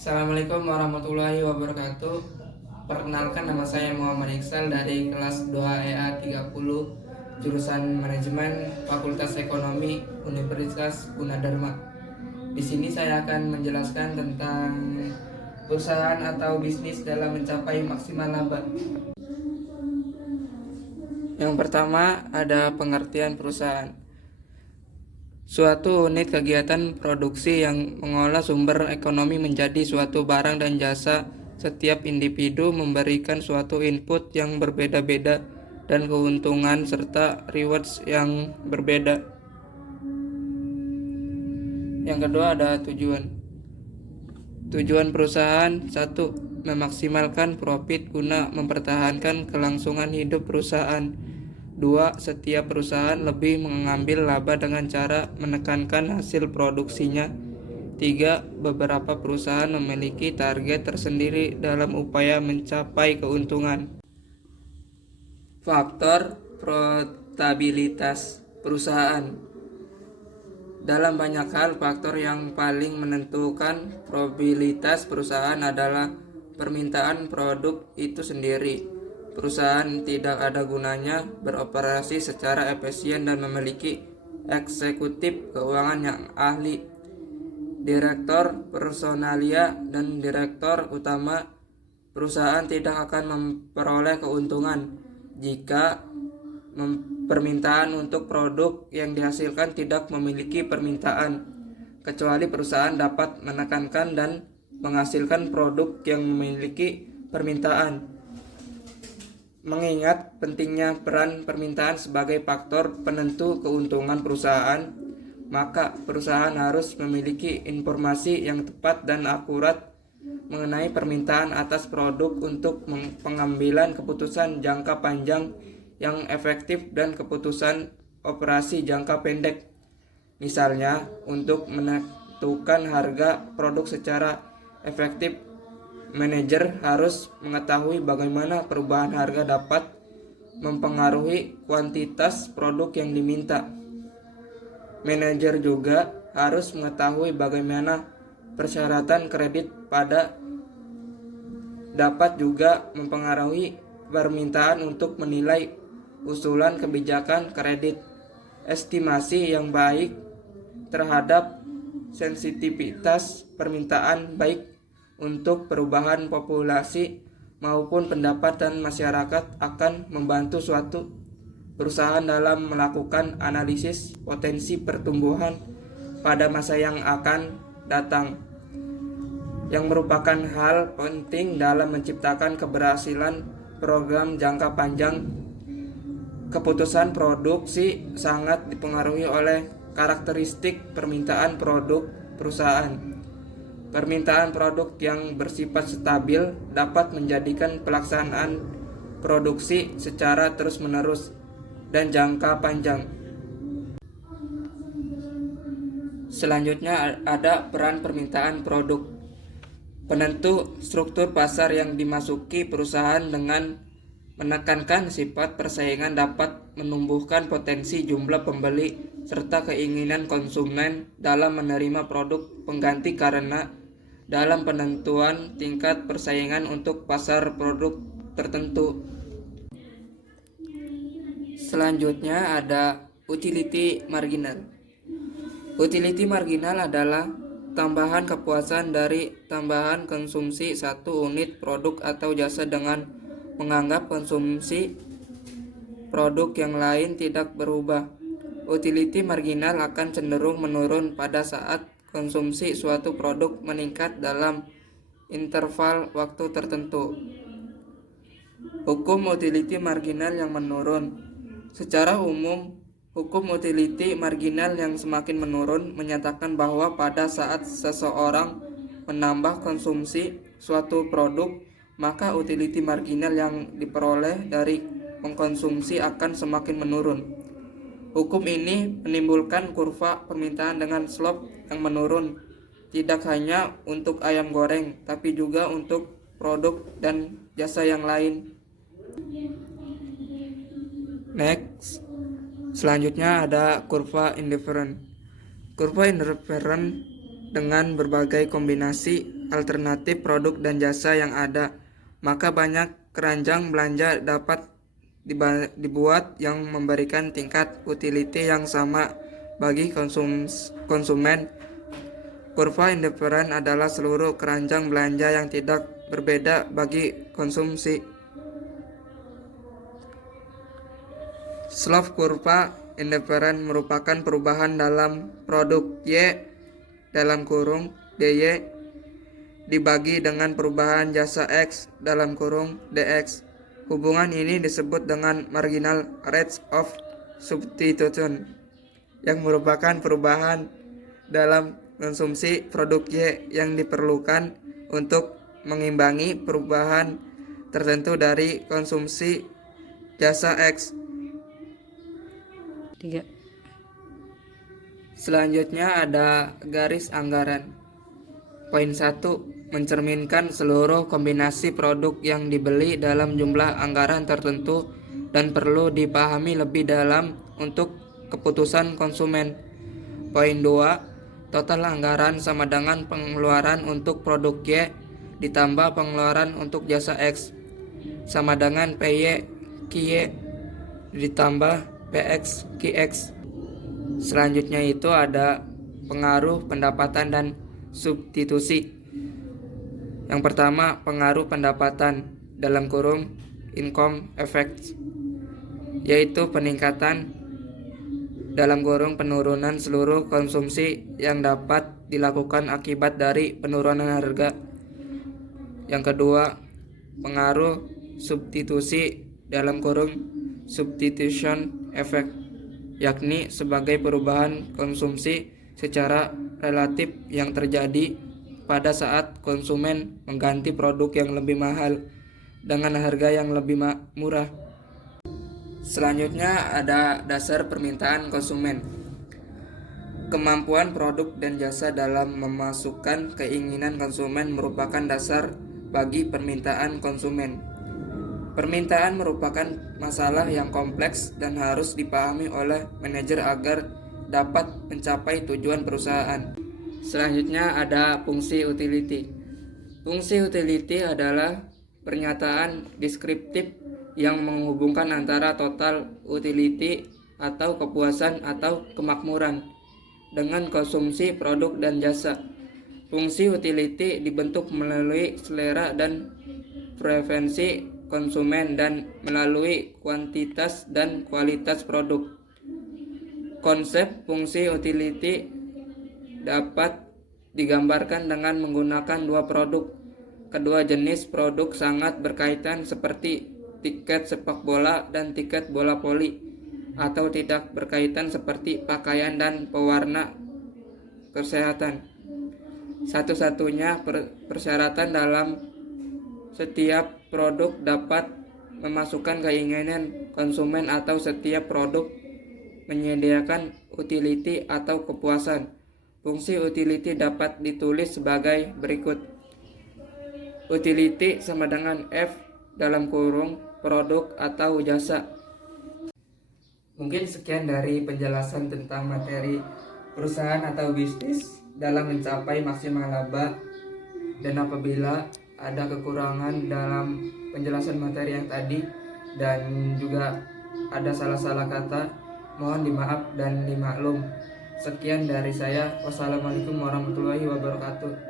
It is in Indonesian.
Assalamualaikum warahmatullahi wabarakatuh. Perkenalkan, nama saya Muhammad Iksal dari kelas 2 EA 30 jurusan Manajemen Fakultas Ekonomi Universitas Gunadarma. Di sini saya akan menjelaskan tentang perusahaan atau bisnis dalam mencapai maksimal laba. Yang pertama ada pengertian perusahaan. Suatu unit kegiatan produksi yang mengolah sumber ekonomi menjadi suatu barang dan jasa. Setiap individu memberikan suatu input yang berbeda-beda dan keuntungan serta rewards yang berbeda. Yang kedua ada tujuan. Tujuan perusahaan: 1. Memaksimalkan profit guna mempertahankan kelangsungan hidup perusahaan. 2. Setiap perusahaan lebih mengambil laba dengan cara menekankan hasil produksinya. 3. Beberapa perusahaan memiliki target tersendiri dalam upaya mencapai keuntungan. Faktor profitabilitas perusahaan. Dalam banyak hal, faktor yang paling menentukan probabilitas perusahaan adalah permintaan produk itu sendiri. Perusahaan tidak ada gunanya beroperasi secara efisien dan memiliki eksekutif keuangan yang ahli, direktur personalia, dan direktur utama. Perusahaan tidak akan memperoleh keuntungan jika permintaan untuk produk yang dihasilkan tidak memiliki permintaan, kecuali perusahaan dapat menekankan dan menghasilkan produk yang memiliki permintaan. Mengingat pentingnya peran permintaan sebagai faktor penentu keuntungan perusahaan, maka perusahaan harus memiliki informasi yang tepat dan akurat mengenai permintaan atas produk untuk pengambilan keputusan jangka panjang yang efektif dan keputusan operasi jangka pendek. Misalnya, untuk menentukan harga produk secara efektif, manajer harus mengetahui bagaimana perubahan harga dapat mempengaruhi kuantitas produk yang diminta. Manajer juga harus mengetahui bagaimana persyaratan kredit dapat juga mempengaruhi permintaan untuk menilai usulan kebijakan kredit. Estimasi yang baik terhadap sensitivitas permintaan baik untuk perubahan populasi maupun pendapatan masyarakat akan membantu suatu perusahaan dalam melakukan analisis potensi pertumbuhan pada masa yang akan datang, yang merupakan hal penting dalam menciptakan keberhasilan program jangka panjang. Keputusan produksi sangat dipengaruhi oleh karakteristik permintaan produk perusahaan. Permintaan produk yang bersifat stabil dapat menjadikan pelaksanaan produksi secara terus-menerus dan jangka panjang. Selanjutnya ada peran permintaan produk. Penentu struktur pasar yang dimasuki perusahaan dengan menekankan sifat persaingan dapat menumbuhkan potensi jumlah pembeli serta keinginan konsumen dalam menerima produk pengganti karena dalam penentuan tingkat persaingan untuk pasar produk tertentu. Selanjutnya ada utility marginal. Utility marginal adalah tambahan kepuasan dari tambahan konsumsi satu unit produk atau jasa dengan menganggap konsumsi produk yang lain tidak berubah. Utility marginal akan cenderung menurun pada saat konsumsi suatu produk meningkat dalam interval waktu tertentu. Hukum utility marginal yang menurun. Secara umum, hukum utility marginal yang semakin menurun menyatakan bahwa pada saat seseorang menambah konsumsi suatu produk, maka utility marginal yang diperoleh dari mengkonsumsi akan semakin menurun. Hukum ini menimbulkan kurva permintaan dengan slope yang menurun, tidak hanya untuk ayam goreng, tapi juga untuk produk dan jasa yang lain. Next, selanjutnya ada kurva indifferent. Kurva indifferent dengan berbagai kombinasi alternatif produk dan jasa yang ada, maka banyak keranjang belanja dapat dibuat yang memberikan tingkat utility yang sama bagi konsumen. Kurva indifferent adalah seluruh keranjang belanja yang tidak berbeda bagi konsumsi. Slope kurva indifferent merupakan perubahan dalam produk Y dalam kurung DY dibagi dengan perubahan jasa X dalam kurung DX. Hubungan ini disebut dengan marginal rate of substitution, yang merupakan perubahan dalam konsumsi produk Y yang diperlukan untuk mengimbangi perubahan tertentu dari konsumsi jasa X. 3. Selanjutnya ada garis anggaran. Poin 1. Mencerminkan seluruh kombinasi produk yang dibeli dalam jumlah anggaran tertentu dan perlu dipahami lebih dalam untuk keputusan konsumen. Poin 2. Total anggaran sama dengan pengeluaran untuk produk Y ditambah pengeluaran untuk jasa X sama dengan PY QY ditambah PX QX. Selanjutnya itu ada pengaruh pendapatan dan substitusi. Yang pertama, pengaruh pendapatan dalam kurung income effects, yaitu peningkatan dalam kurung penurunan seluruh konsumsi yang dapat dilakukan akibat dari penurunan harga. Yang kedua, pengaruh substitusi dalam kurung substitution effect, yakni sebagai perubahan konsumsi secara relatif yang terjadi pada saat konsumen mengganti produk yang lebih mahal dengan harga yang lebih murah. Selanjutnya ada dasar permintaan konsumen. Kemampuan produk dan jasa dalam memasukkan keinginan konsumen merupakan dasar bagi permintaan konsumen. Permintaan merupakan masalah yang kompleks dan harus dipahami oleh manajer agar dapat mencapai tujuan perusahaan. Selanjutnya ada fungsi utility. Fungsi utility adalah pernyataan deskriptif yang menghubungkan antara total utility atau kepuasan atau kemakmuran dengan konsumsi produk dan jasa. Fungsi utility dibentuk melalui selera dan preferensi konsumen dan melalui kuantitas dan kualitas produk. Konsep fungsi utility dapat digambarkan dengan menggunakan dua produk. Kedua jenis produk sangat berkaitan seperti tiket sepak bola dan tiket bola voli, atau tidak berkaitan seperti pakaian dan pewarna kesehatan. Satu-satunya persyaratan dalam setiap produk dapat memasukkan keinginan konsumen atau setiap produk menyediakan utility atau kepuasan. Fungsi utility dapat ditulis sebagai berikut. Utility sama dengan F dalam kurung produk atau jasa. Mungkin sekian dari penjelasan tentang materi perusahaan atau bisnis dalam mencapai maksimal laba, dan apabila ada kekurangan dalam penjelasan materi yang tadi dan juga ada salah-salah kata, mohon dimaaf dan dimaklum. Sekian dari saya. Wassalamualaikum warahmatullahi wabarakatuh.